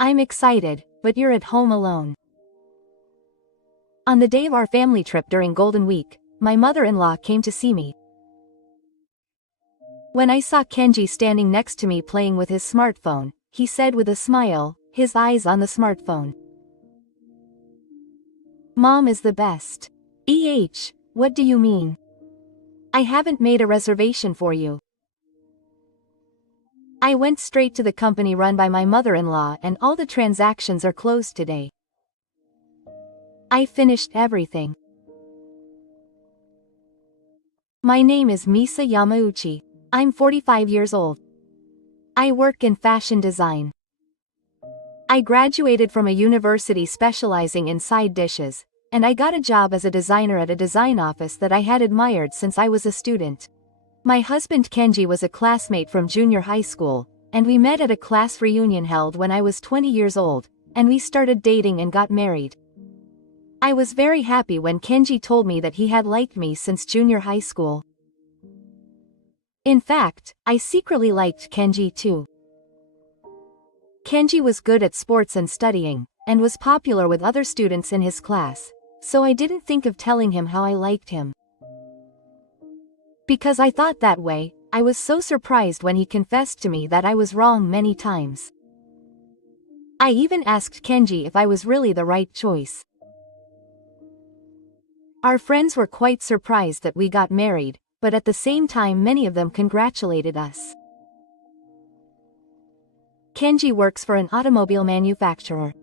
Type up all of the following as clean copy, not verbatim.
I'm excited, but you're at home alone. On the day of our family trip during Golden Week, my mother-in-law came to see me. When I saw Kenji standing next to me playing with his smartphone, he said with a smile, his eyes on the smartphone, "Mom is the best." What do you mean? I haven't made a reservation for you. I went straight to the company run by my mother-in-law and all the transactions are closed today. I finished everything. My name is Misa Yamauchi. I'm 45 years old. I work in fashion design. I graduated from a university specializing in side dishes, and I got a job as a designer at a design office that I had admired since I was a student. My husband Kenji was a classmate from junior high school, and we met at a class reunion held when I was 20 years old, and we started dating and got married. I was very happy when Kenji told me that he had liked me since junior high school. In fact, I secretly liked Kenji too. Kenji was good at sports and studying, and was popular with other students in his class, so I didn't think of telling him how I liked him. Because I thought that way, I was so surprised when he confessed to me that I was wrong many times. I even asked Kenji if I was really the right choice. Our friends were quite surprised that we got married, but at the same time many of them congratulated us. Kenji works for an automobile manufacturer.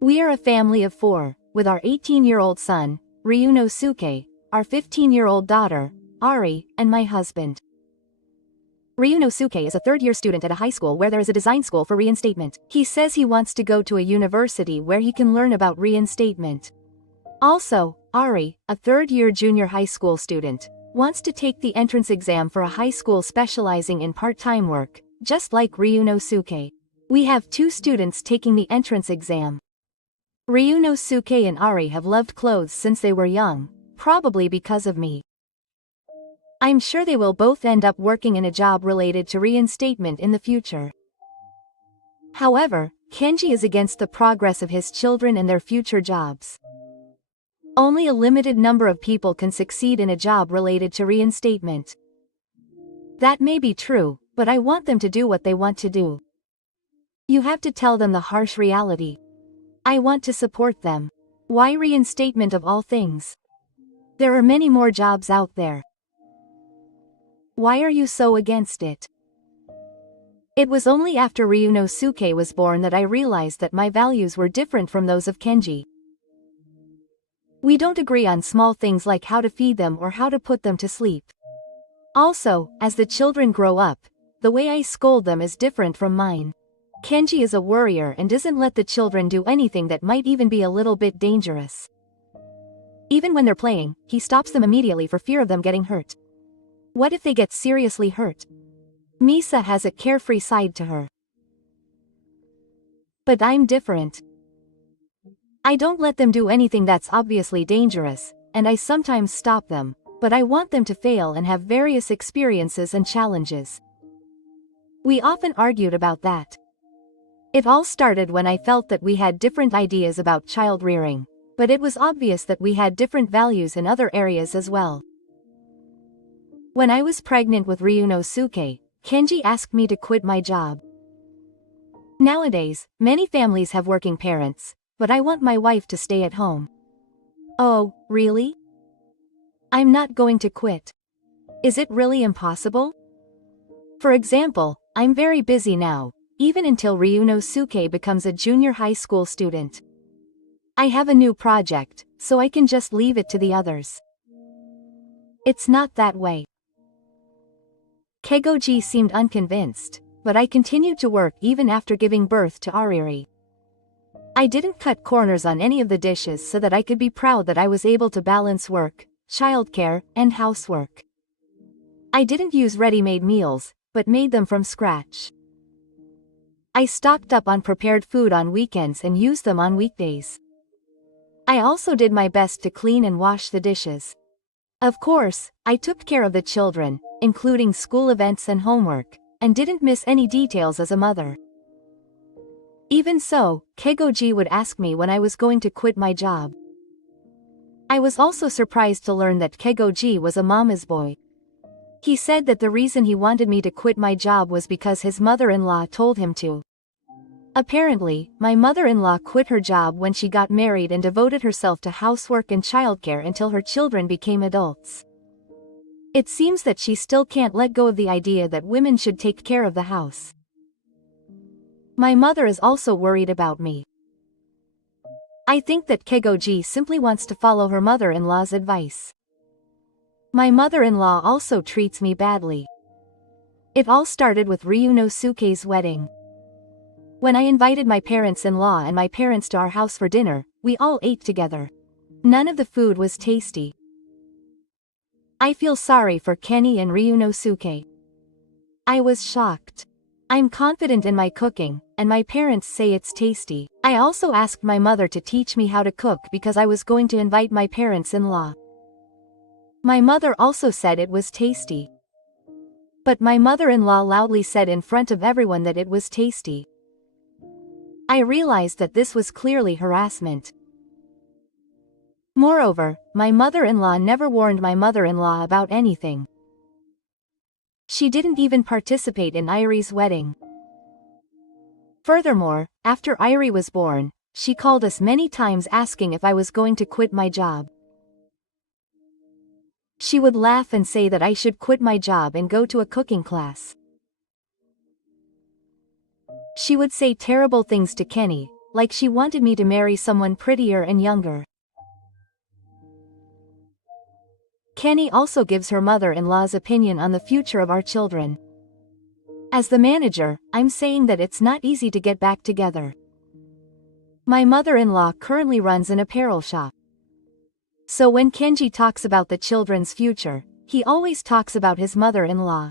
We are a family of 4, with our 18-year-old son, Ryunosuke, our 15-year-old daughter, Ari, and my husband. Ryunosuke is a third-year student at a high school where there is a design school for reinstatement. He says he wants to go to a university where he can learn about reinstatement. Also, Ari, a third-year junior high school student, wants to take the entrance exam for a high school specializing in part-time work, just like Ryunosuke. We have 2 students taking the entrance exam. Ryunosuke and Ari have loved clothes since they were young, probably because of me. I'm sure they will both end up working in a job related to reinstatement in the future. However, Kenji is against the progress of his children and their future jobs. Only a limited number of people can succeed in a job related to reinstatement. That may be true, but I want them to do what they want to do. You have to tell them the harsh reality. I want to support them. Why reinstatement of all things? There are many more jobs out there. Why are you so against it? It was only after Ryunosuke was born that I realized that my values were different from those of Kenji. We don't agree on small things like how to feed them or how to put them to sleep. Also, as the children grow up, the way I scold them is different from mine. Kenji is a worrier and doesn't let the children do anything that might even be a little bit dangerous. Even when they're playing, he stops them immediately for fear of them getting hurt. What if they get seriously hurt? Misa has a carefree side to her. But I'm different. I don't let them do anything that's obviously dangerous, and I sometimes stop them, but I want them to fail and have various experiences and challenges. We often argued about that. It all started when I felt that we had different ideas about child rearing, but it was obvious that we had different values in other areas as well. When I was pregnant with Ryunosuke, Kenji asked me to quit my job. Nowadays, many families have working parents, but I want my wife to stay at home. Oh, really? I'm not going to quit. Is it really impossible? For example, I'm very busy now, even until Ryunosuke becomes a junior high school student. I have a new project, so I can just leave it to the others. It's not that way. Kegoji seemed unconvinced, but I continued to work even after giving birth to Ariri. I didn't cut corners on any of the dishes so that I could be proud that I was able to balance work, childcare, and housework. I didn't use ready-made meals, but made them from scratch. I stocked up on prepared food on weekends and used them on weekdays. I also did my best to clean and wash the dishes. Of course, I took care of the children, including school events and homework, and didn't miss any details as a mother. Even so, Kegoji would ask me when I was going to quit my job. I was also surprised to learn that Kegoji was a mama's boy. He said that the reason he wanted me to quit my job was because his mother-in-law told him to. Apparently, my mother-in-law quit her job when she got married and devoted herself to housework and childcare until her children became adults. It seems that she still can't let go of the idea that women should take care of the house. My mother is also worried about me. I think that Kegoji simply wants to follow her mother-in-law's advice. My mother-in-law also treats me badly. It all started with Ryunosuke's wedding. When I invited my parents-in-law and my parents to our house for dinner, we all ate together. None of the food was tasty. I feel sorry for Kenny and Ryunosuke. I was shocked. I'm confident in my cooking, and my parents say it's tasty. I also asked my mother to teach me how to cook because I was going to invite my parents-in-law. My mother also said it was tasty. But my mother-in-law loudly said in front of everyone that it was tasty. I realized that this was clearly harassment. Moreover, my mother-in-law never warned my mother-in-law about anything. She didn't even participate in Irie's wedding. Furthermore, after Irie was born, she called us many times asking if I was going to quit my job. She would laugh and say that I should quit my job and go to a cooking class. She would say terrible things to Kenny, like she wanted me to marry someone prettier and younger. Kenny also gives her mother-in-law's opinion on the future of our children. As the manager, I'm saying that it's not easy to get back together. My mother-in-law currently runs an apparel shop. So when Kenji talks about the children's future, he always talks about his mother-in-law.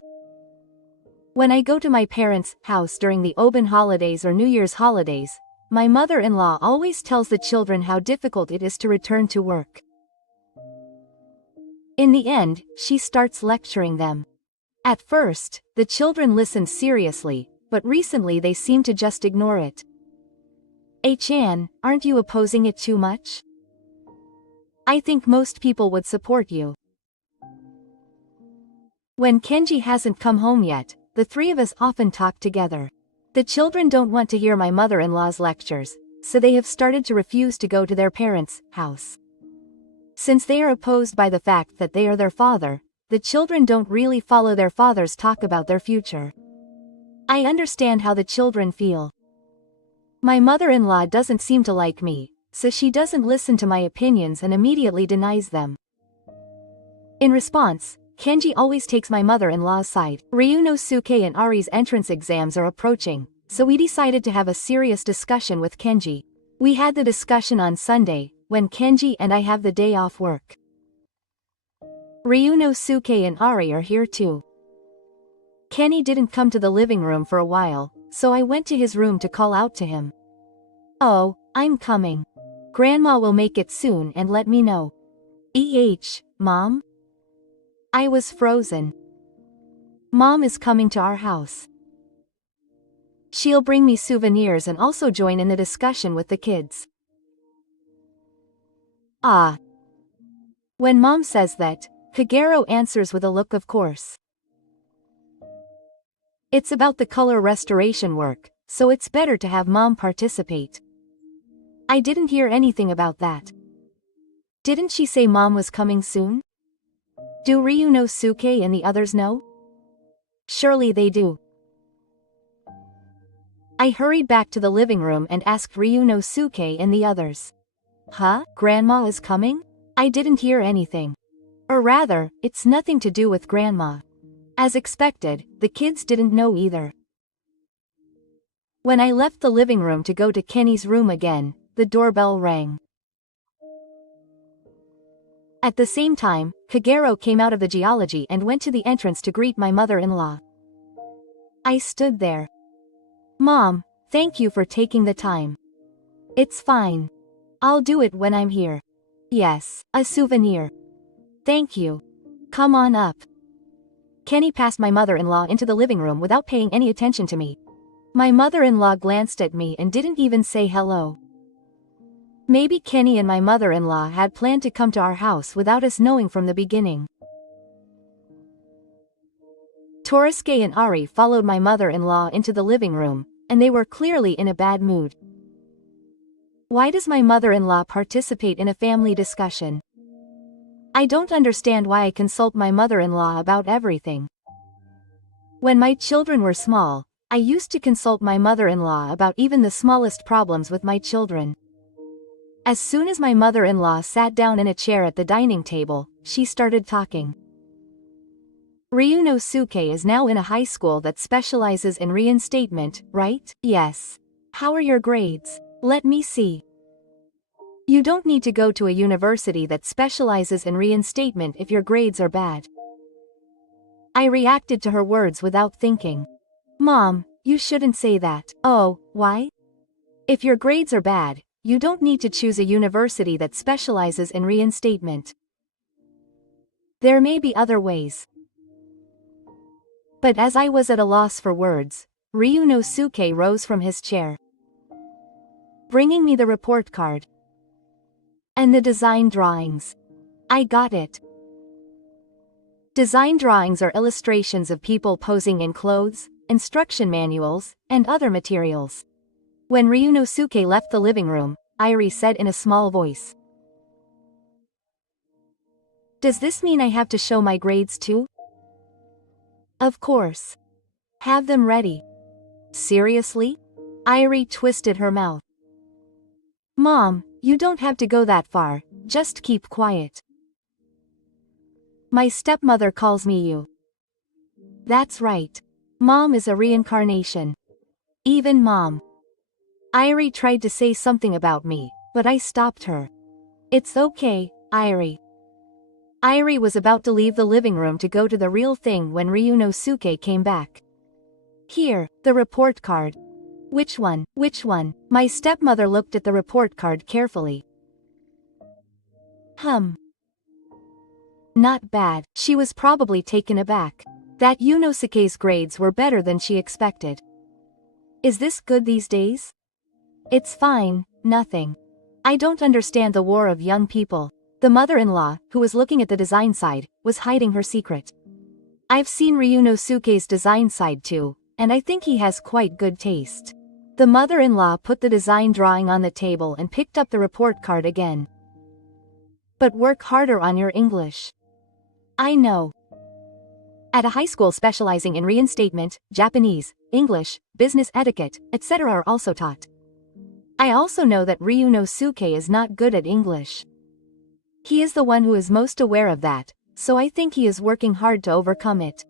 When I go to my parents' house during the Obon holidays or New Year's holidays, my mother-in-law always tells the children how difficult it is to return to work. In the end, she starts lecturing them. At first, the children listened seriously, but recently they seem to just ignore it. Chan, aren't you opposing it too much? I think most people would support you. When Kenji hasn't come home yet, the three of us often talk together. The children don't want to hear my mother-in-law's lectures, so they have started to refuse to go to their parents' house. Since they are opposed by the fact that they are their father, the children don't really follow their father's talk about their future. I understand how the children feel. My mother-in-law doesn't seem to like me, so she doesn't listen to my opinions and immediately denies them. In response, Kenji always takes my mother-in-law's side. Ryunosuke and Ari's entrance exams are approaching, so we decided to have a serious discussion with Kenji. We had the discussion on Sunday, when Kenji and I have the day off work. Ryunosuke and Ari are here too. Kenny didn't come to the living room for a while, so I went to his room to call out to him. "Oh, I'm coming. Grandma will make it soon and let me know." Mom? I was frozen. Mom is coming to our house. She'll bring me souvenirs and also join in the discussion with the kids. Ah. When Mom says that, Kagero answers with a look of course. It's about the color restoration work, so it's better to have Mom participate. I didn't hear anything about that. Didn't she say Mom was coming soon? Do Ryunosuke and the others know? Surely they do. I hurried back to the living room and asked Ryunosuke and the others. Huh? Grandma is coming? I didn't hear anything. Or rather, it's nothing to do with Grandma. As expected, the kids didn't know either. When I left the living room to go to Kenny's room again, the doorbell rang. At the same time, Kagero came out of the geology and went to the entrance to greet my mother-in-law. I stood there. Mom, thank you for taking the time. It's fine. I'll do it when I'm here. Yes, a souvenir. Thank you. Come on up. Kenny passed my mother-in-law into the living room without paying any attention to me. My mother-in-law glanced at me and didn't even say hello. Maybe Kenny and my mother-in-law had planned to come to our house without us knowing from the beginning. Torisuke and Ari followed my mother-in-law into the living room, and they were clearly in a bad mood. Why does my mother-in-law participate in a family discussion? I don't understand why I consult my mother-in-law about everything. When my children were small, I used to consult my mother-in-law about even the smallest problems with my children. As soon as my mother-in-law sat down in a chair at the dining table, she started talking. Ryunosuke is now in a high school that specializes in reinstatement, right? Yes. How are your grades? Let me see. You don't need to go to a university that specializes in reinstatement if your grades are bad. I reacted to her words without thinking. Mom, you shouldn't say that. Oh, why? If your grades are bad, you don't need to choose a university that specializes in reinstatement. There may be other ways. But as I was at a loss for words, Ryunosuke rose from his chair, bringing me the report card and the design drawings. I got it. Design drawings are illustrations of people posing in clothes, instruction manuals, and other materials. When Ryunosuke left the living room, Irie said in a small voice, "Does this mean I have to show my grades too?" Of course. Have them ready. Seriously? Irie twisted her mouth. Mom, you don't have to go that far, just keep quiet. My stepmother calls me you. That's right. Mom is a reincarnation. Even Mom. Irie tried to say something about me, but I stopped her. It's okay, Irie. Irie was about to leave the living room to go to the real thing when Ryunosuke came back. Here, the report card. Which one? Which one? My stepmother looked at the report card carefully. Not bad. She was probably taken aback. That Yunosuke's grades were better than she expected. Is this good these days? It's fine, nothing. I don't understand the war of young people. The mother-in-law, who was looking at the design side, was hiding her secret. I've seen Ryunosuke's design side too, and I think he has quite good taste. The mother-in-law put the design drawing on the table and picked up the report card again. But work harder on your English. I know. At a high school specializing in reinstatement, Japanese, English, business etiquette, etc. are also taught. I also know that Ryunosuke is not good at English. He is the one who is most aware of that, so I think he is working hard to overcome it.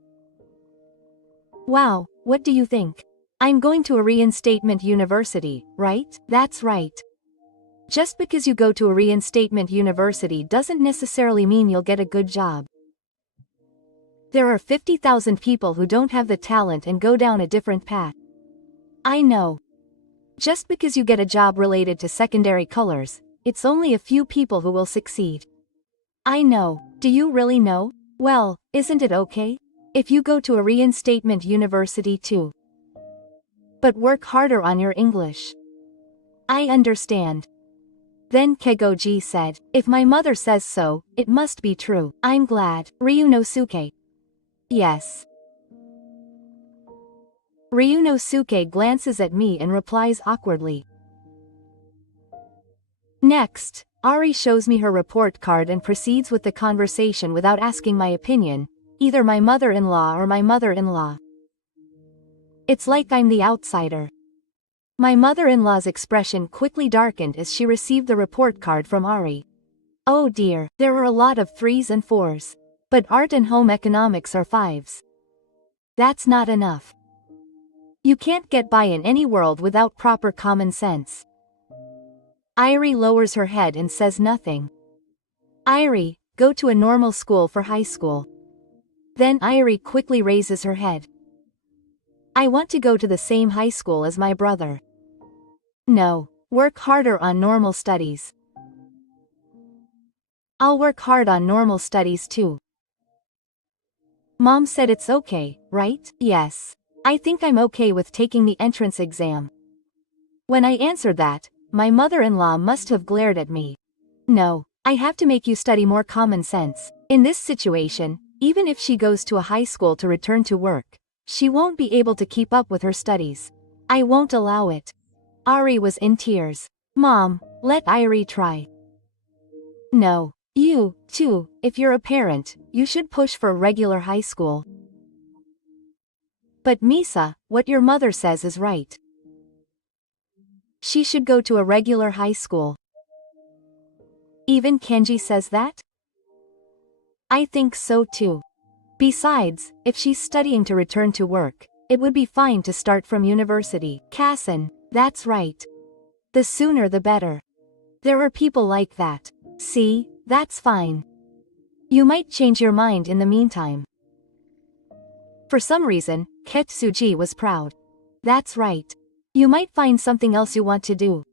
Wow, what do you think? I'm going to a reinstatement university, right? That's right. Just because you go to a reinstatement university doesn't necessarily mean you'll get a good job. There are 50,000 people who don't have the talent and go down a different path. I know. Just because you get a job related to secondary colors, it's only a few people who will succeed. I know. Do you really know? Well, isn't it okay if you go to a reinstatement university too? But work harder on your English. I understand. Then Kegoji said, if my mother says so, it must be true. I'm glad. Ryunosuke. Yes. Ryunosuke glances at me and replies awkwardly. Next, Ari shows me her report card and proceeds with the conversation without asking my opinion, either my mother-in-law or my mother-in-law. It's like I'm the outsider. My mother-in-law's expression quickly darkened as she received the report card from Ari. Oh dear, there are a lot of 3s and 4s. But art and home economics are 5s. That's not enough. You can't get by in any world without proper common sense. Irie lowers her head and says nothing. Irie, go to a normal school for high school. Then Irie quickly raises her head. I want to go to the same high school as my brother. No, work harder on normal studies. I'll work hard on normal studies too. Mom said it's okay, right? Yes. I think I'm okay with taking the entrance exam. When I answered that, my mother-in-law must have glared at me. No, I have to make you study more common sense. In this situation, even if she goes to a high school to return to work, she won't be able to keep up with her studies. I won't allow it. Ari was in tears. Mom, let Irie try. No, you, too, if you're a parent, you should push for a regular high school. But Misa, what your mother says is right. She should go to a regular high school. Even Kenji says that? I think so too. Besides, if she's studying to return to work, it would be fine to start from university. Kassen, that's right. The sooner the better. There are people like that. See, that's fine. You might change your mind in the meantime. For some reason, Ketsuji was proud. That's right. You might find something else you want to do.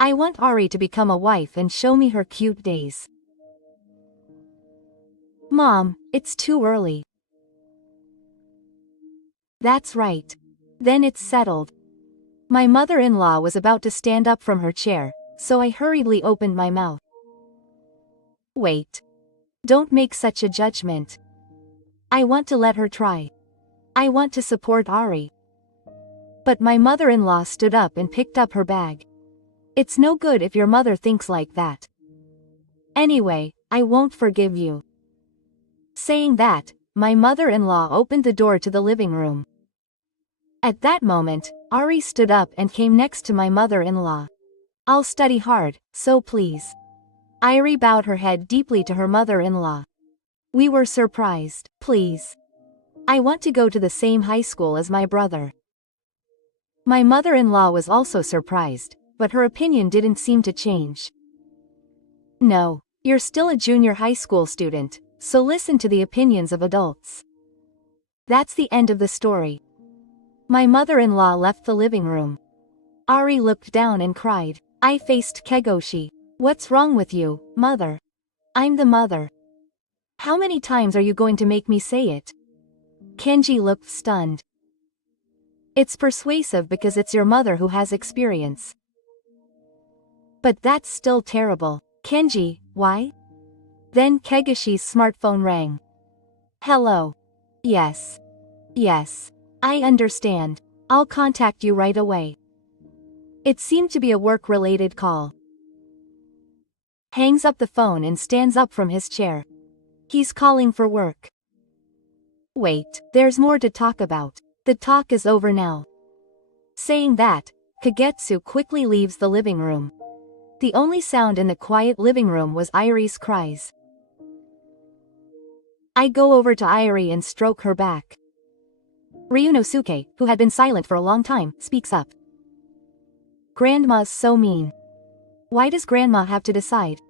I want Ari to become a wife and show me her cute days. Mom, it's too early. That's right. Then it's settled. My mother-in-law was about to stand up from her chair, so I hurriedly opened my mouth. Wait. Don't make such a judgment. I want to let her try. I want to support Ari. But my mother-in-law stood up and picked up her bag. It's no good if your mother thinks like that. Anyway, I won't forgive you. Saying that, my mother-in-law opened the door to the living room. At that moment, Ari stood up and came next to my mother-in-law. I'll study hard, so please. Irie bowed her head deeply to her mother-in-law. We were surprised. Please. I want to go to the same high school as my brother. My mother-in-law was also surprised, but her opinion didn't seem to change. No, you're still a junior high school student, so listen to the opinions of adults. That's the end of the story. My mother-in-law left the living room. Ari looked down and cried. I faced Kegoshi. What's wrong with you, mother? I'm the mother. How many times are you going to make me say it? Kenji looked stunned. It's persuasive because it's your mother who has experience. But that's still terrible. Kenji, why? Then Kegoshi's smartphone rang. Hello. Yes. Yes. I understand. I'll contact you right away. It seemed to be a work-related call. Hangs up the phone and stands up from his chair. He's calling for work. Wait, there's more to talk about. The talk is over now. Saying that, Kagetsu quickly leaves the living room. The only sound in the quiet living room was Irie's cries. I go over to Irie and stroke her back. Ryunosuke, who had been silent for a long time, speaks up. Grandma's so mean. Why does Grandma have to decide?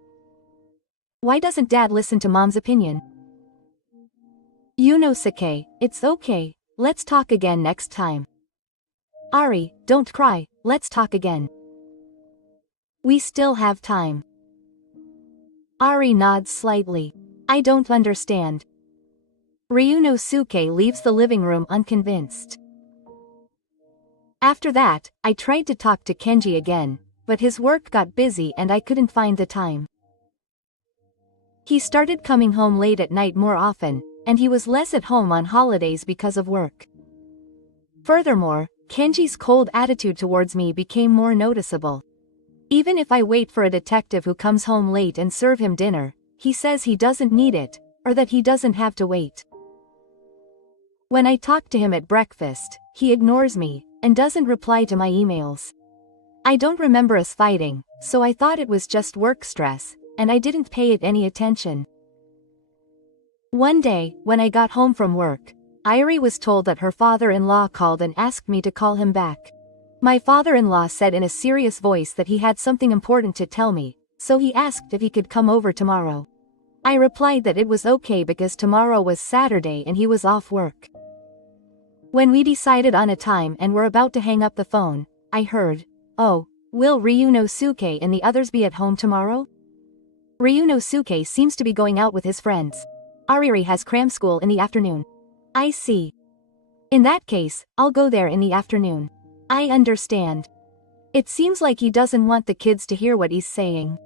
Why doesn't Dad listen to Mom's opinion? Yunosuke, it's okay, let's talk again next time. Ari, don't cry, let's talk again. We still have time. Ari nods slightly. I don't understand. Ryunosuke leaves the living room unconvinced. After that, I tried to talk to Kenji again, but his work got busy and I couldn't find the time. He started coming home late at night more often, and he was less at home on holidays because of work. Furthermore, Kenji's cold attitude towards me became more noticeable. Even if I wait for a detective who comes home late and serve him dinner, he says he doesn't need it, or that he doesn't have to wait. When I talk to him at breakfast, he ignores me, and doesn't reply to my emails. I don't remember us fighting, so I thought it was just work stress, and I didn't pay it any attention. One day, when I got home from work, Irie was told that her father-in-law called and asked me to call him back. My father-in-law said in a serious voice that he had something important to tell me, so he asked if he could come over tomorrow. I replied that it was okay because tomorrow was Saturday and he was off work. When we decided on a time and were about to hang up the phone, I heard, "Oh, will Ryunosuke and the others be at home tomorrow?" Ryunosuke seems to be going out with his friends. Ariri has cram school in the afternoon. I see. In that case, I'll go there in the afternoon. I understand. It seems like he doesn't want the kids to hear what he's saying.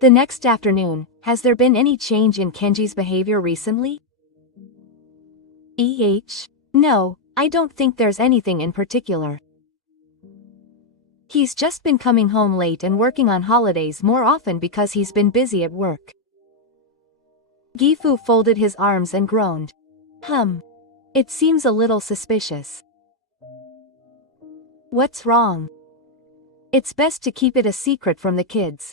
The next afternoon, has there been any change in Kenji's behavior recently? No, I don't think there's anything in particular. He's just been coming home late and working on holidays more often because he's been busy at work. Gifu folded his arms and groaned. It seems a little suspicious. What's wrong? It's best to keep it a secret from the kids.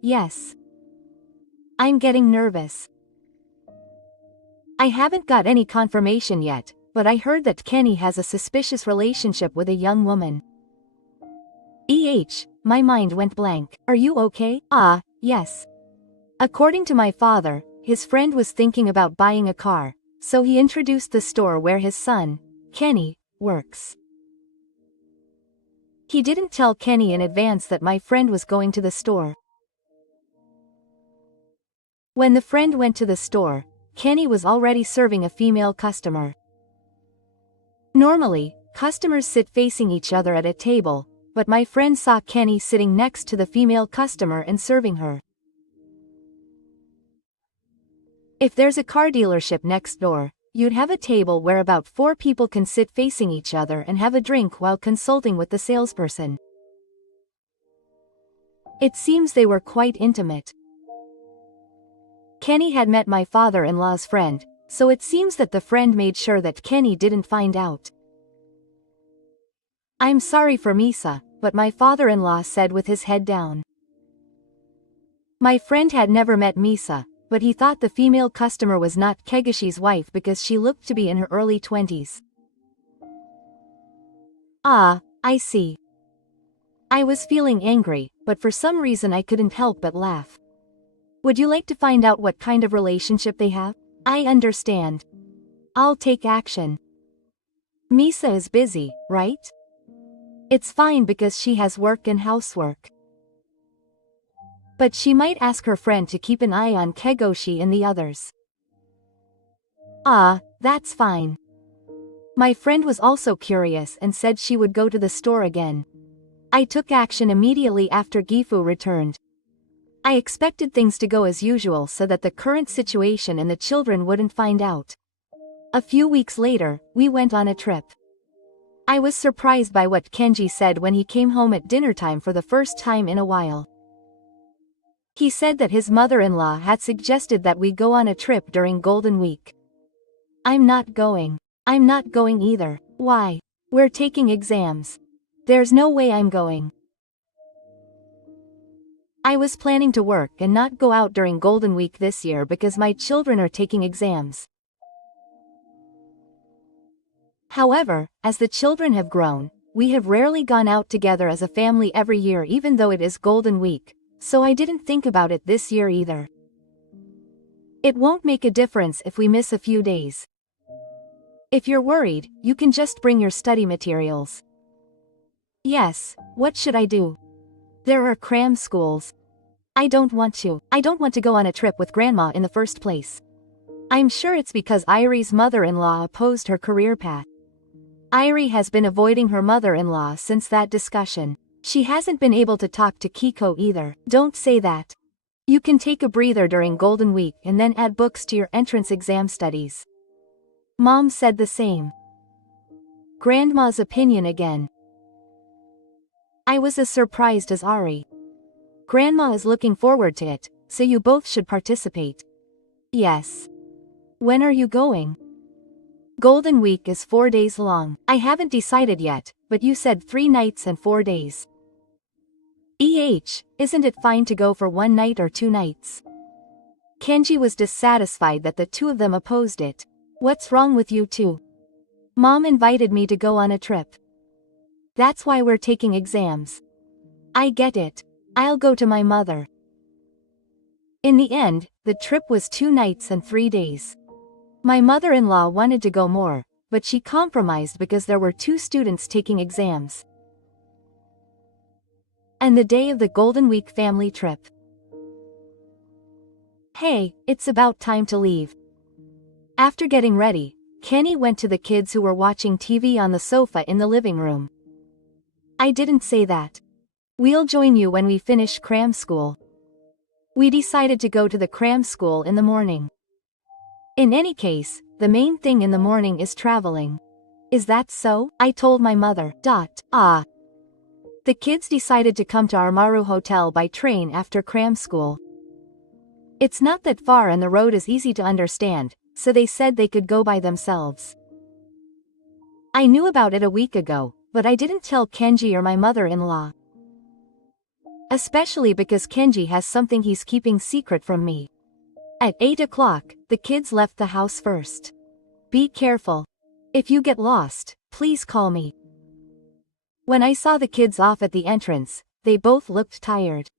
Yes. I'm getting nervous. I haven't got any confirmation yet, but I heard that Kenny has a suspicious relationship with a young woman. My mind went blank. Are you okay? Yes. According to my father, his friend was thinking about buying a car, so he introduced the store where his son, Kenny, works. He didn't tell Kenny in advance that my friend was going to the store. When the friend went to the store, Kenny was already serving a female customer. Normally, customers sit facing each other at a table, but my friend saw Kenny sitting next to the female customer and serving her. If there's a car dealership next door, you'd have a table where about 4 people can sit facing each other and have a drink while consulting with the salesperson. It seems they were quite intimate. Kenny had met my father-in-law's friend, so it seems that the friend made sure that Kenny didn't find out. I'm sorry for Misa, but my father-in-law said with his head down. My friend had never met Misa, but he thought the female customer was not Kegashi's wife because she looked to be in her early 20s. I see. I was feeling angry, but for some reason I couldn't help but laugh. Would you like to find out what kind of relationship they have? I understand. I'll take action. Misa is busy, right? It's fine because she has work and housework. But she might ask her friend to keep an eye on Kegoshi and the others. That's fine. My friend was also curious and said she would go to the store again. I took action immediately after Gifu returned. I expected things to go as usual so that the current situation and the children wouldn't find out. A few weeks later, we went on a trip. I was surprised by what Kenji said when he came home at dinner time for the first time in a while. He said that his mother-in-law had suggested that we go on a trip during Golden Week. I'm not going. I'm not going either. Why? We're taking exams. There's no way I'm going. I was planning to work and not go out during Golden Week this year because my children are taking exams. However, as the children have grown, we have rarely gone out together as a family every year even though it is Golden Week, so I didn't think about it this year either. It won't make a difference if we miss a few days. If you're worried, you can just bring your study materials. Yes, what should I do? There are cram schools. I don't want to go on a trip with Grandma in the first place. I'm sure it's because Irie's mother-in-law opposed her career path. Irie has been avoiding her mother-in-law since that discussion. She hasn't been able to talk to Kiko either. Don't say that. You can take a breather during Golden Week and then add books to your entrance exam studies. Mom said the same. Grandma's opinion again. I was as surprised as Ari. Grandma is looking forward to it, so you both should participate. Yes. When are you going? Golden Week is 4 days long. I haven't decided yet, but you said 3 nights and 4 days. Isn't it fine to go for 1 night or 2 nights? Kenji was dissatisfied that the two of them opposed it. What's wrong with you two? Mom invited me to go on a trip. That's why we're taking exams. I get it. I'll go to my mother. In the end, the trip was 2 nights and 3 days. My mother-in-law wanted to go more, but she compromised because there were 2 students taking exams. And the day of the Golden Week family trip. Hey, it's about time to leave. After getting ready, Kenny went to the kids who were watching TV on the sofa in the living room. I didn't say that. We'll join you when we finish cram school. We decided to go to the cram school in the morning. In any case, the main thing in the morning is traveling. Is that so? I told my mother. The kids decided to come to our Maru hotel by train after cram school. It's not that far and the road is easy to understand, so they said they could go by themselves. I knew about it a week ago, but I didn't tell Kenji or my mother-in-law. Especially because Kenji has something he's keeping secret from me. At 8 o'clock, the kids left the house first. Be careful. If you get lost, please call me. When I saw the kids off at the entrance, they both looked tired.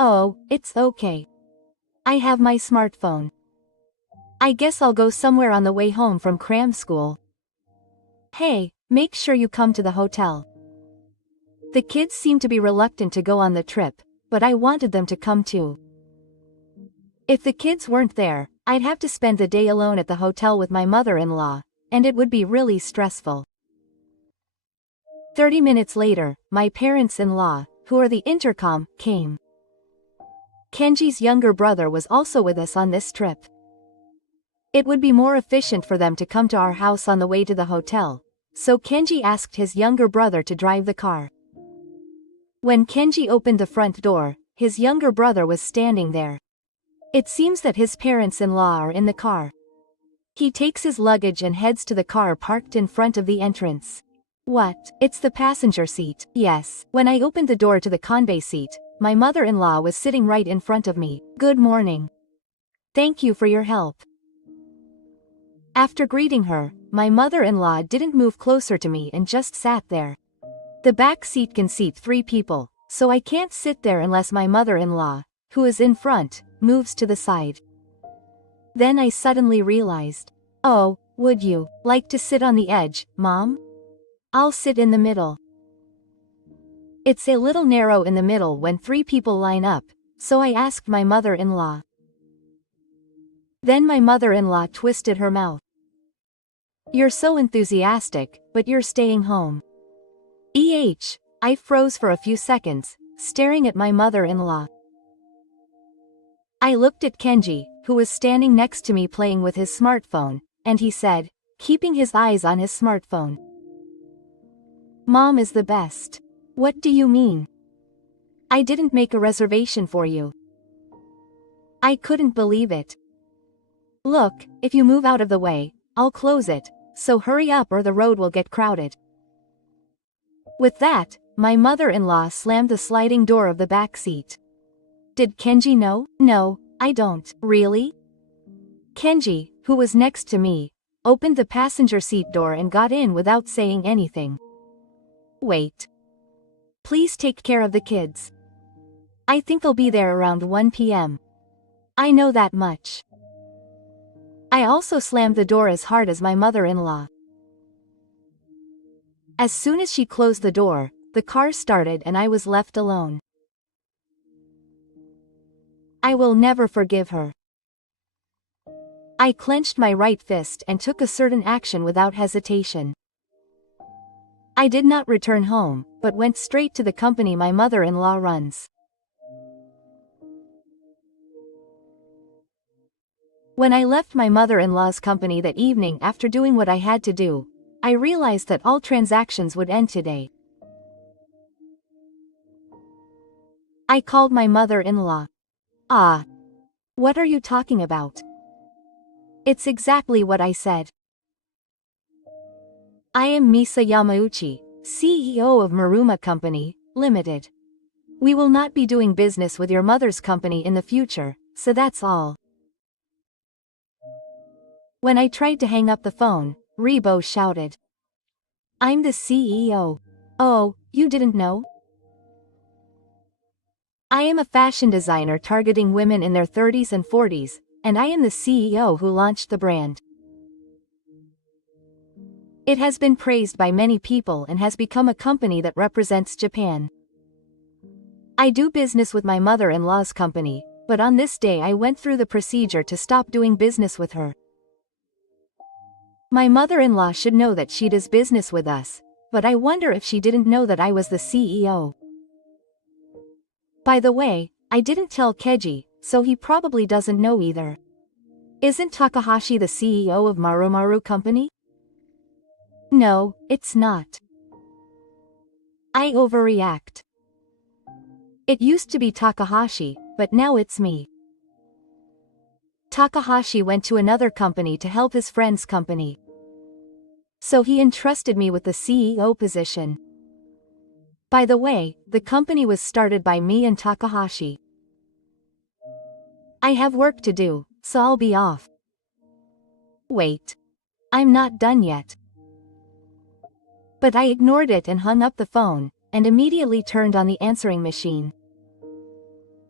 Oh, it's okay. I have my smartphone. I guess I'll go somewhere on the way home from cram school. Hey, make sure you come to the hotel. The kids seemed to be reluctant to go on the trip, but I wanted them to come too. If the kids weren't there, I'd have to spend the day alone at the hotel with my mother-in-law, and it would be really stressful. 30 minutes later, my parents-in-law, who are the intercom, came. Kenji's younger brother was also with us on this trip. It would be more efficient for them to come to our house on the way to the hotel, so Kenji asked his younger brother to drive the car. When Kenji opened the front door, his younger brother was standing there. It seems that his parents-in-law are in the car. He takes his luggage and heads to the car parked in front of the entrance. What? It's the passenger seat. Yes. When I opened the door to the convey seat, my mother-in-law was sitting right in front of me. Good morning. Thank you for your help. After greeting her, my mother-in-law didn't move closer to me and just sat there. The back seat can seat 3 people, so I can't sit there unless my mother-in-law, who is in front, moves to the side. Then I suddenly realized. Oh, would you like to sit on the edge, Mom? I'll sit in the middle. It's a little narrow in the middle when 3 people line up, so I asked my mother-in-law. Then my mother-in-law twisted her mouth. You're so enthusiastic, but you're staying home. I froze for a few seconds, staring at my mother-in-law. I looked at Kenji, who was standing next to me playing with his smartphone, and he said, keeping his eyes on his smartphone. Mom is the best. What do you mean? I didn't make a reservation for you. I couldn't believe it. Look, if you move out of the way, I'll close it, so hurry up or the road will get crowded. With that, my mother-in-law slammed the sliding door of the back seat. Did Kenji know? No, I don't. Really? Kenji, who was next to me, opened the passenger seat door and got in without saying anything. Wait. Please take care of the kids. I think they'll be there around 1 p.m. I know that much. I also slammed the door as hard as my mother-in-law. As soon as she closed the door, the car started and I was left alone. I will never forgive her. I clenched my right fist and took a certain action without hesitation. I did not return home, but went straight to the company my mother-in-law runs. When I left my mother-in-law's company that evening after doing what I had to do, I realized that all transactions would end today. I called my mother-in-law. What are you talking about? It's exactly what I said. I am Misa Yamauchi, CEO of Maruma Company, Limited. We will not be doing business with your mother's company in the future, so that's all. When I tried to hang up the phone, Rebo shouted. I'm the CEO. Oh, you didn't know? I am a fashion designer targeting women in their 30s and 40s, and I am the CEO who launched the brand. It has been praised by many people and has become a company that represents Japan. I do business with my mother-in-law's company, but on this day I went through the procedure to stop doing business with her. My mother-in-law should know that she does business with us, but I wonder if she didn't know that I was the CEO. By the way, I didn't tell Keiji, so he probably doesn't know either. Isn't Takahashi the CEO of Marumaru Company? No, it's not. I overreact. It used to be Takahashi, but now it's me. Takahashi went to another company to help his friend's company. So he entrusted me with the CEO position. By the way, the company was started by me and Takahashi. I have work to do, so I'll be off. Wait. I'm not done yet. But I ignored it and hung up the phone, and immediately turned on the answering machine.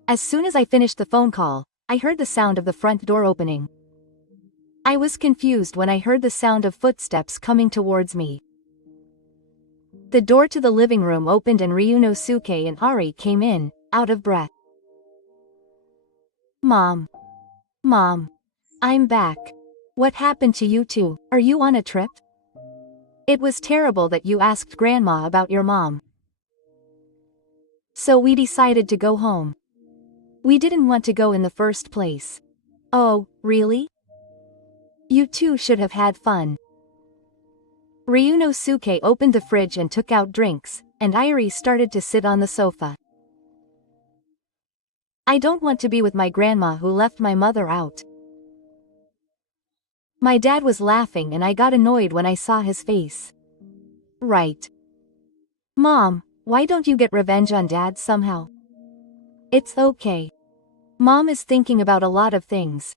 As soon as I finished the phone call, I heard the sound of the front door opening. I was confused when I heard the sound of footsteps coming towards me. The door to the living room opened and Ryunosuke and Ari came in, out of breath. Mom. Mom. I'm back. What happened to you two? Are you on a trip? It was terrible that you asked Grandma about your mom. So we decided to go home. We didn't want to go in the first place. Oh, really? You two should have had fun. Ryunosuke opened the fridge and took out drinks, and Irie started to sit on the sofa. I don't want to be with my grandma who left my mother out. My dad was laughing and I got annoyed when I saw his face. Right. Mom, why don't you get revenge on Dad somehow? It's okay. Mom is thinking about a lot of things.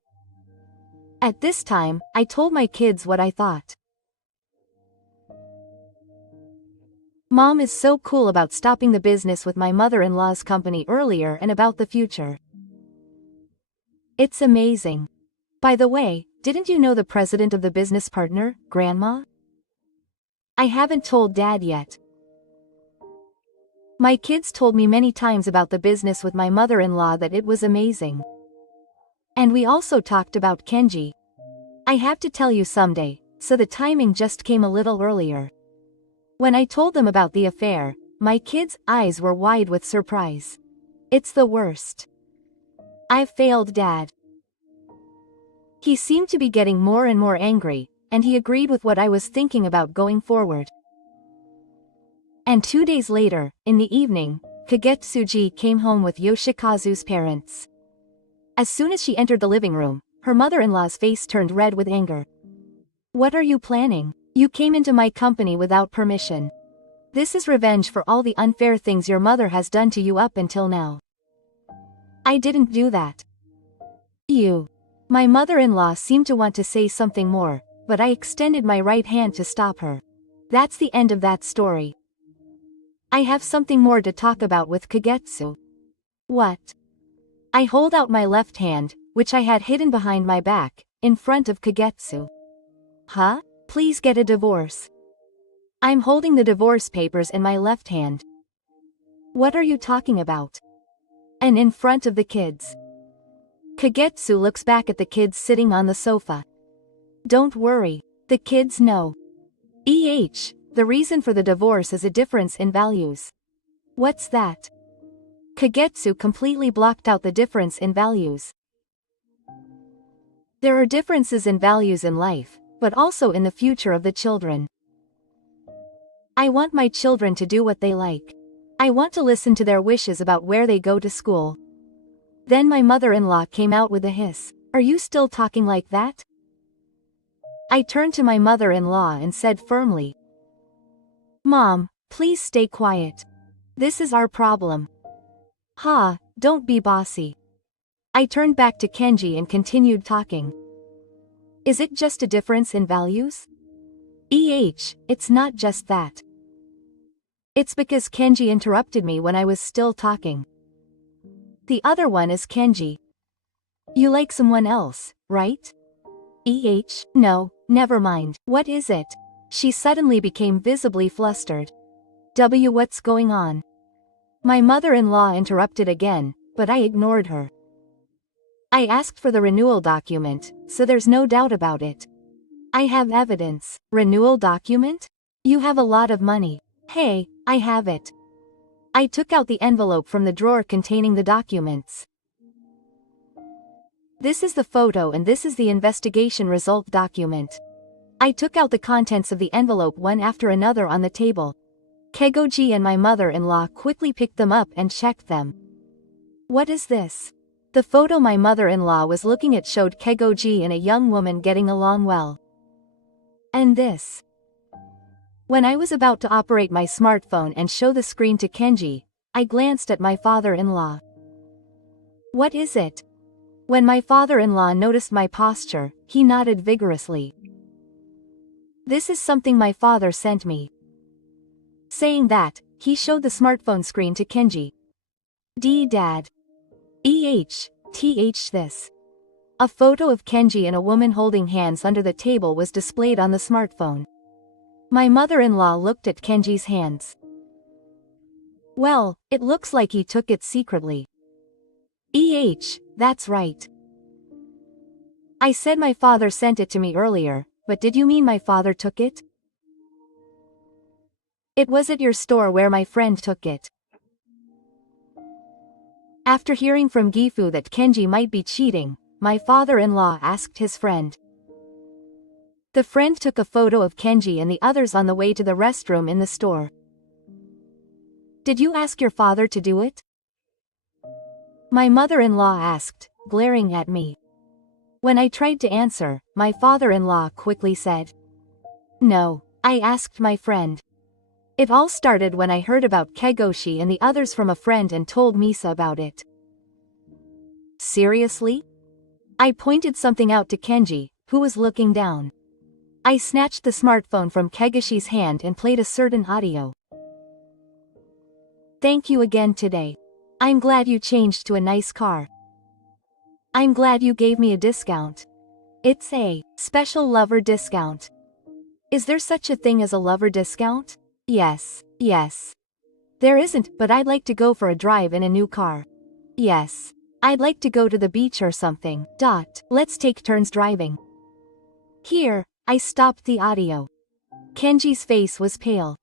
At this time, I told my kids what I thought. Mom is so cool about stopping the business with my mother-in-law's company earlier and about the future. It's amazing. By the way, didn't you know the president of the business partner, Grandma? I haven't told Dad yet. My kids told me many times about the business with my mother-in-law that it was amazing. And we also talked about Kenji. I have to tell you someday, so the timing just came a little earlier. When I told them about the affair, my kids' eyes were wide with surprise. It's the worst. I've failed Dad. He seemed to be getting more and more angry, and he agreed with what I was thinking about going forward. And 2 days later, in the evening, Kagetsuji came home with Yoshikazu's parents. As soon as she entered the living room, her mother-in-law's face turned red with anger. What are you planning? You came into my company without permission. This is revenge for all the unfair things your mother has done to you up until now. I didn't do that. You. My mother-in-law seemed to want to say something more, but I extended my right hand to stop her. That's the end of that story. I have something more to talk about with Kagetsu. What? I hold out my left hand, which I had hidden behind my back, in front of Kagetsu. Huh? Please get a divorce. I'm holding the divorce papers in my left hand. What are you talking about? And in front of the kids. Kagetsu looks back at the kids sitting on the sofa. Don't worry, the kids know. The reason for the divorce is a difference in values. What's that? Kagetsu completely blocked out the difference in values. There are differences in values in life, but also in the future of the children. I want my children to do what they like. I want to listen to their wishes about where they go to school. Then my mother-in-law came out with a hiss. Are you still talking like that? I turned to my mother-in-law and said firmly. Mom, please stay quiet. This is our problem. Ha, don't be bossy. I turned back to Kenji and continued talking. Is it just a difference in values? It's not just that. It's because Kenji interrupted me when I was still talking. The other one is Kenji. You like someone else, right? No, never mind. What is it? She suddenly became visibly flustered. What's going on? My mother-in-law interrupted again, but I ignored her. I asked for the renewal document, so there's no doubt about it. I have evidence. Renewal document? You have a lot of money. Hey, I have it. I took out the envelope from the drawer containing the documents. This is the photo and this is the investigation result document. I took out the contents of the envelope one after another on the table. Kegoji and my mother-in-law quickly picked them up and checked them. What is this? The photo my mother-in-law was looking at showed Kegoji and a young woman getting along well. And this? When I was about to operate my smartphone and show the screen to Kenji, I glanced at my father-in-law. What is it? When my father-in-law noticed my posture, he nodded vigorously. This is something my father sent me. Saying that, he showed the smartphone screen to Kenji. Dad. This. A photo of Kenji and a woman holding hands under the table was displayed on the smartphone. My mother-in-law looked at Kenji's hands. Well, it looks like he took it secretly. That's right. I said my father sent it to me earlier, but did you mean my father took it? It was at your store where my friend took it. After hearing from Gifu that Kenji might be cheating, my father-in-law asked his friend. The friend took a photo of Kenji and the others on the way to the restroom in the store. Did you ask your father to do it? My mother-in-law asked, glaring at me. When I tried to answer, my father-in-law quickly said. No, I asked my friend. It all started when I heard about Kegoshi and the others from a friend and told Misa about it. Seriously? I pointed something out to Kenji, who was looking down. I snatched the smartphone from Kegoshi's hand and played a certain audio. Thank you again today. I'm glad you changed to a nice car. I'm glad you gave me a discount. It's a special lover discount. Is there such a thing as a lover discount? Yes. There isn't, but I'd like to go for a drive in a new car. Yes. I'd like to go to the beach or something. Let's take turns driving. Here, I stopped the audio. Kenji's face was pale.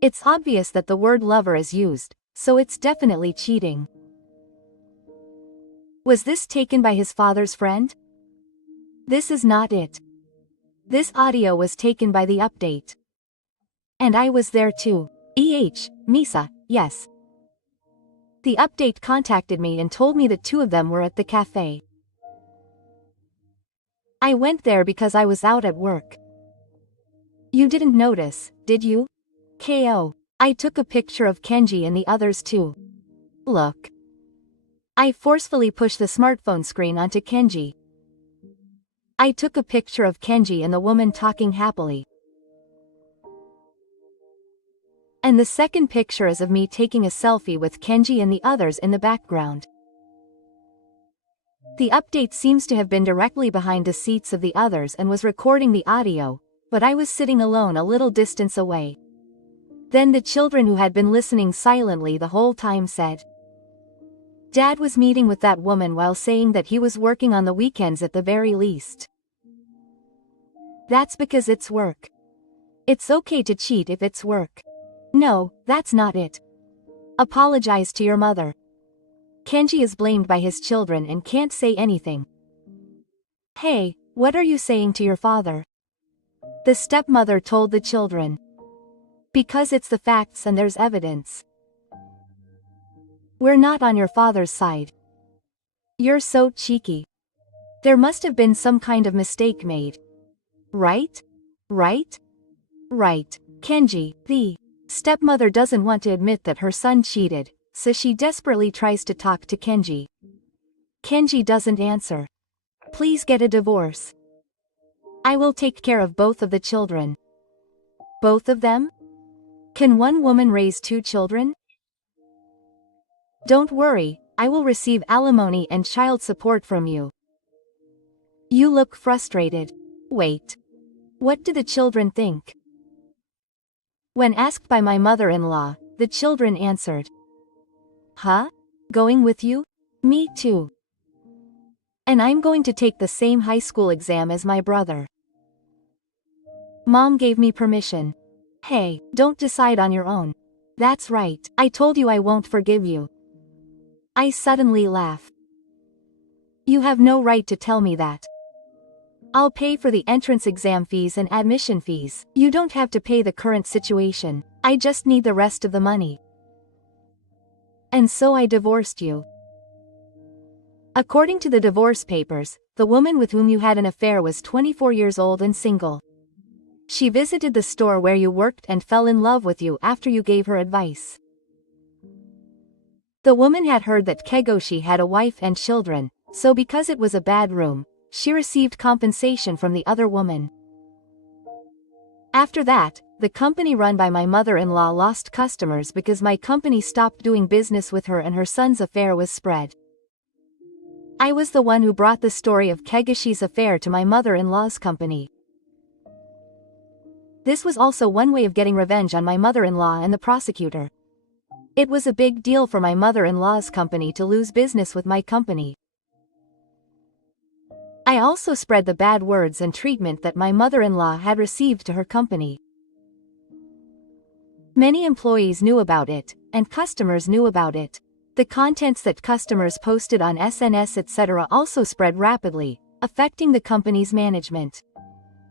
It's obvious that the word lover is used, so it's definitely cheating. Was this taken by his father's friend? This is not it. This audio was taken by the update. And I was there too. Misa, yes. The update contacted me and told me the two of them were at the cafe. I went there because I was out at work. You didn't notice, did you? I took a picture of Kenji and the others too. Look. I forcefully pushed the smartphone screen onto Kenji. I took a picture of Kenji and the woman talking happily. And the second picture is of me taking a selfie with Kenji and the others in the background. The update seems to have been directly behind the seats of the others and was recording the audio, but I was sitting alone a little distance away. Then the children who had been listening silently the whole time said, Dad was meeting with that woman while saying that he was working on the weekends at the very least. That's because it's work. It's okay to cheat if it's work. No, that's not it. Apologize to your mother. Kenji is blamed by his children and can't say anything. Hey, what are you saying to your father? The stepmother told the children. Because it's the facts and there's evidence. We're not on your father's side. You're so cheeky. There must have been some kind of mistake made. Right? Kenji, the stepmother doesn't want to admit that her son cheated, so she desperately tries to talk to Kenji. Kenji doesn't answer. Please get a divorce. I will take care of both of the children. Both of them? Can one woman raise two children? Don't worry, I will receive alimony and child support from you. You look frustrated. Wait. What do the children think? When asked by my mother-in-law, the children answered. Huh? Going with you? Me too. And I'm going to take the same high school exam as my brother. Mom gave me permission. Hey, don't decide on your own. That's right, I told you I won't forgive you. I suddenly laugh. You have no right to tell me that. I'll pay for the entrance exam fees and admission fees. You don't have to pay the current situation. I just need the rest of the money. And so I divorced you. According to the divorce papers, the woman with whom you had an affair was 24 years old and single. She visited the store where you worked and fell in love with you after you gave her advice. The woman had heard that Kegoshi had a wife and children, so because it was a bad room, she received compensation from the other woman. After that, the company run by my mother-in-law lost customers because my company stopped doing business with her and her son's affair was spread. I was the one who brought the story of Kegoshi's affair to my mother-in-law's company. This was also one way of getting revenge on my mother-in-law and the prosecutor. It was a big deal for my mother-in-law's company to lose business with my company. I also spread the bad words and treatment that my mother-in-law had received to her company. Many employees knew about it, and customers knew about it. The contents that customers posted on SNS etc. also spread rapidly, affecting the company's management.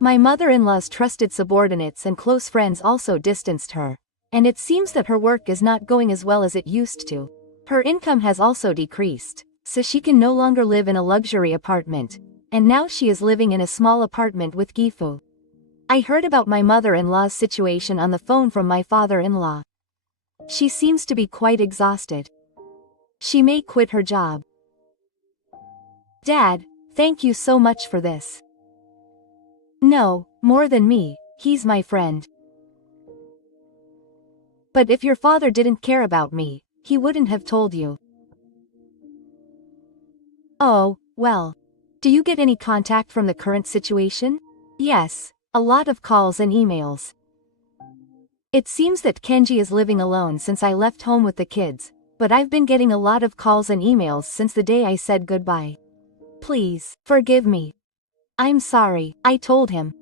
My mother-in-law's trusted subordinates and close friends also distanced her, and it seems that her work is not going as well as it used to. Her income has also decreased, so she can no longer live in a luxury apartment, and now she is living in a small apartment with Gifu. I heard about my mother-in-law's situation on the phone from my father-in-law. She seems to be quite exhausted. She may quit her job. Dad, thank you so much for this. No, more than me, he's my friend. But if your father didn't care about me, he wouldn't have told you. Oh, well. Do you get any contact from the current situation? Yes, a lot of calls and emails. It seems that Kenji is living alone since I left home with the kids, but I've been getting a lot of calls and emails since the day I said goodbye. Please, forgive me. I'm sorry, I told him.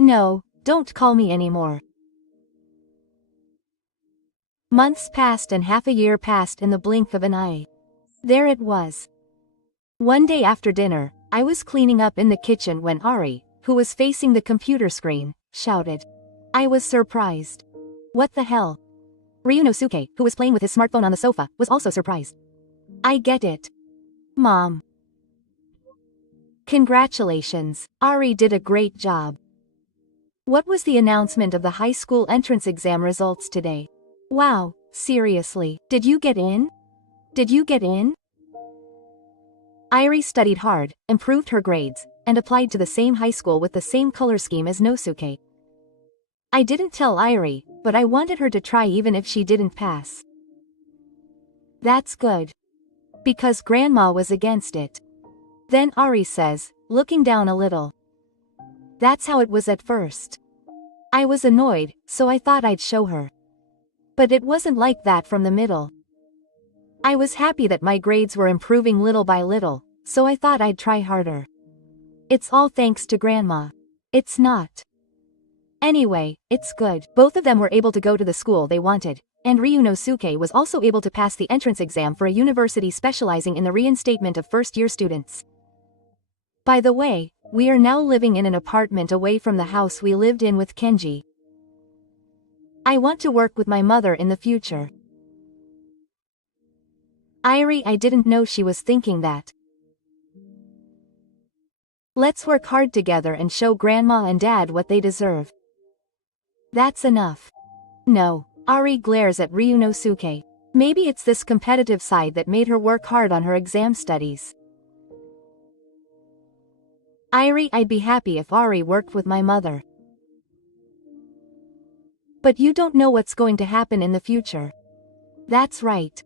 No, don't call me anymore. Months passed and half a year passed in the blink of an eye. There it was. One day after dinner, I was cleaning up in the kitchen when Ari, who was facing the computer screen, shouted. I was surprised. What the hell? Ryunosuke, who was playing with his smartphone on the sofa, was also surprised. I get it. Mom. Congratulations, Ari did a great job. What was the announcement of the high school entrance exam results today? Wow, seriously, did you get in? Did you get in? Ari studied hard, improved her grades, and applied to the same high school with the same color scheme as Nosuke. I didn't tell Ari, but I wanted her to try even if she didn't pass. That's good. Because Grandma was against it. Then Ari says, looking down a little. That's how it was at first. I was annoyed, so I thought I'd show her. But it wasn't like that from the middle. I was happy that my grades were improving little by little, so I thought I'd try harder. It's all thanks to Grandma. It's not. Anyway, it's good. Both of them were able to go to the school they wanted, and Ryunosuke was also able to pass the entrance exam for a university specializing in the reinstatement of first-year students. By the way, we are now living in an apartment away from the house we lived in with Kenji. I want to work with my mother in the future. I didn't know she was thinking that. Let's work hard together and show Grandma and Dad what they deserve. That's enough. No, Ari glares at Ryunosuke. Maybe it's this competitive side that made her work hard on her exam studies. I'd be happy if Ari worked with my mother. But you don't know what's going to happen in the future. That's right.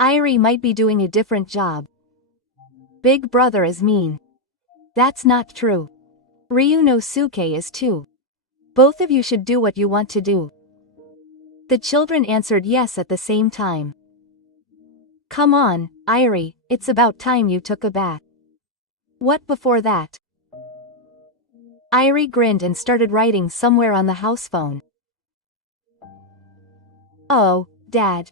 Ari might be doing a different job. Big brother is mean. That's not true. Ryunosuke is too. Both of you should do what you want to do. The children answered yes at the same time. Come on, Irie, it's about time you took a bath. What before that? Irie grinned and started writing somewhere on the house phone. Oh, Dad.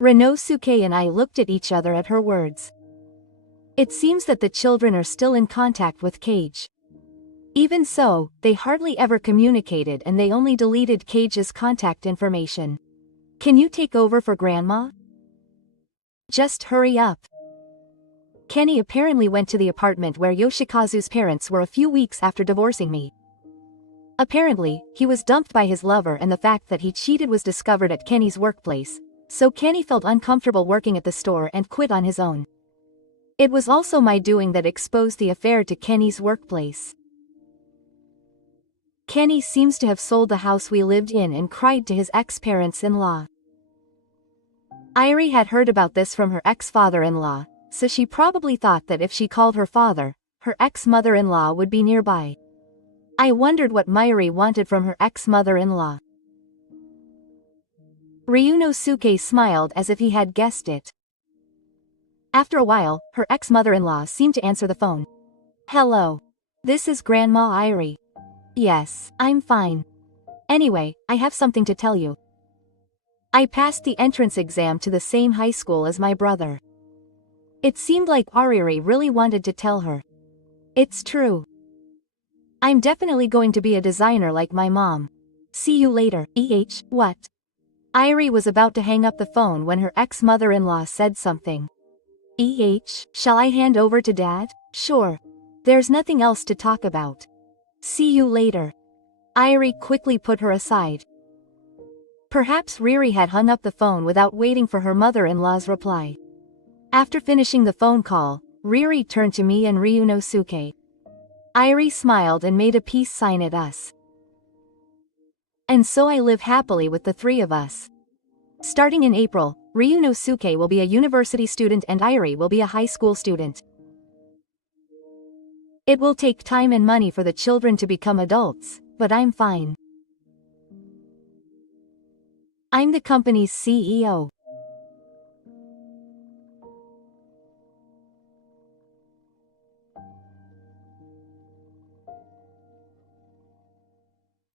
Renosuke and I looked at each other at her words. It seems that the children are still in contact with Cage. Even so, they hardly ever communicated and they only deleted Cage's contact information. Can you take over for Grandma? Just hurry up. Kenny apparently went to the apartment where Yoshikazu's parents were a few weeks after divorcing me. Apparently, he was dumped by his lover and the fact that he cheated was discovered at Kenny's workplace, so Kenny felt uncomfortable working at the store and quit on his own. It was also my doing that exposed the affair to Kenny's workplace. Kenny seems to have sold the house we lived in and cried to his ex-parents-in-law. Irie had heard about this from her ex-father-in-law, so she probably thought that if she called her father, her ex-mother-in-law would be nearby. I wondered what Myri wanted from her ex-mother-in-law. Ryunosuke smiled as if he had guessed it. After a while, her ex-mother-in-law seemed to answer the phone. Hello. This is Grandma Irie. Yes, I'm fine. Anyway, I have something to tell you. I passed the entrance exam to the same high school as my brother. It seemed like Ariri really wanted to tell her. It's true. I'm definitely going to be a designer like my mom. See you later, what? Irie was about to hang up the phone when her ex-mother-in-law said something. Shall I hand over to Dad? Sure. There's nothing else to talk about. See you later. Irie quickly put her aside. Perhaps Riri had hung up the phone without waiting for her mother-in-law's reply. After finishing the phone call, Riri turned to me and Ryunosuke. Irie smiled and made a peace sign at us. And so I live happily with the three of us. Starting in April, Ryunosuke will be a university student and Irie will be a high school student. It will take time and money for the children to become adults, but I'm fine. I'm the company's CEO.